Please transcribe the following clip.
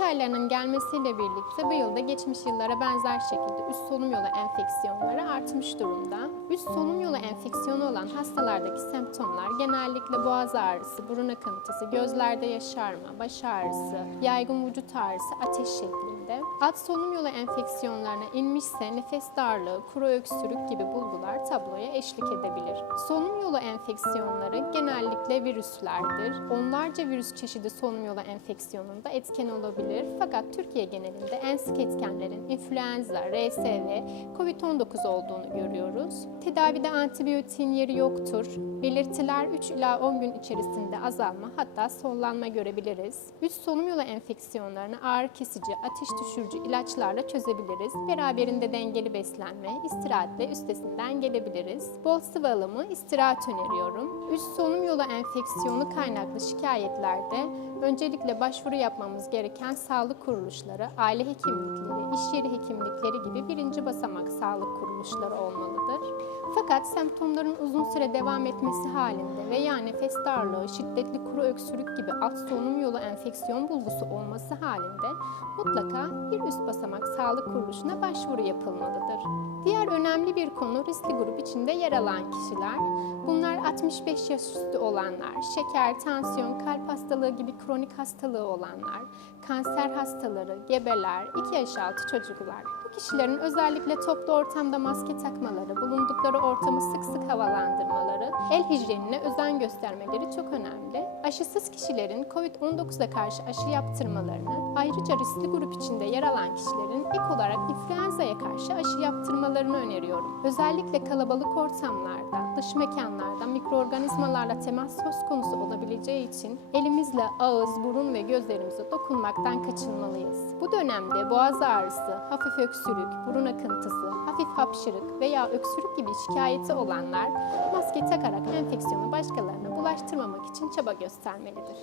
aylarının gelmesiyle birlikte bu yılda geçmiş yıllara benzer şekilde üst solunum yolu enfeksiyonları artmış durumda. Üst solunum yolu enfeksiyonu olan hastalardaki semptomlar genellikle boğaz ağrısı, burun akıntısı, gözlerde yaşarma, baş ağrısı, yaygın vücut ağrısı, ateş şeklinde. Alt solunum yolu enfeksiyonlarına inmişse nefes darlığı, kuru öksürük gibi bulgular tabloya eşlik edebilir. Solunum yolu enfeksiyonları genellikle virüslerdir. Onlarca virüs çeşidi solunum yolu enfeksiyonunda etken olabilir. Fakat Türkiye genelinde en sık etkenlerin influenza, RSV, COVID-19 olduğunu görüyoruz. Tedavide antibiyotiğin yeri yoktur. Belirtiler 3 ila 10 gün içerisinde azalma hatta sollanma görebiliriz. Üst solunum yolu enfeksiyonlarını ağrı kesici, ateş düşürücü ilaçlarla çözebiliriz. Beraberinde dengeli beslenme, istirahat ve üstesinden gelebiliriz. Bol sıvı alımı, istirahat öneriyorum. Üst solunum yolu enfeksiyonu kaynaklı şikayetlerde öncelikle başvuru yapmamız gereken sağlık kuruluşları, aile hekimlikleri, iş yeri hekimlikleri gibi birinci basamak sağlık kuruluşları olmalıdır. Fakat semptomların uzun süre devam etmesi halinde veya nefes darlığı, şiddetli kuru öksürük gibi alt solunum yolu enfeksiyon bulgusu olması halinde mutlaka bir üst basamak sağlık kuruluşuna başvuru yapılmalıdır. Diğer önemli bir konu riskli grup içinde yer alan kişiler. Bunlar 65 yaş üstü olanlar, şeker, tansiyon, kalp hastalığı gibi kronik hastalığı olanlar, kanser hastaları, gebeler, 2 yaş altı çocuklar. Bu kişilerin özellikle toplu ortamda maske takmaları, bulundukları ortamı sık sık havalandırmaları, el hijyenine özen göstermeleri çok önemli. Aşısız kişilerin COVID-19'a karşı aşı yaptırmalarını, ayrıca riskli grup içinde yer alan kişilerin ek olarak influenza'ya karşı aşı yaptırmalarını öneriyorum. Özellikle kalabalık ortamlarda, dış mekanlarda mikroorganizmalarla temas söz konusu olabileceği için elimizle ağız, burun ve gözlerimize dokunmaktan kaçınmalıyız. Bu dönemde boğaz ağrısı, hafif öksürük, burun akıntısı, hafif hapşırık veya öksürük gibi şikayeti olanlar maske takarak enfeksiyonu başkalarına bulaştırmamak için çaba göstermelidir.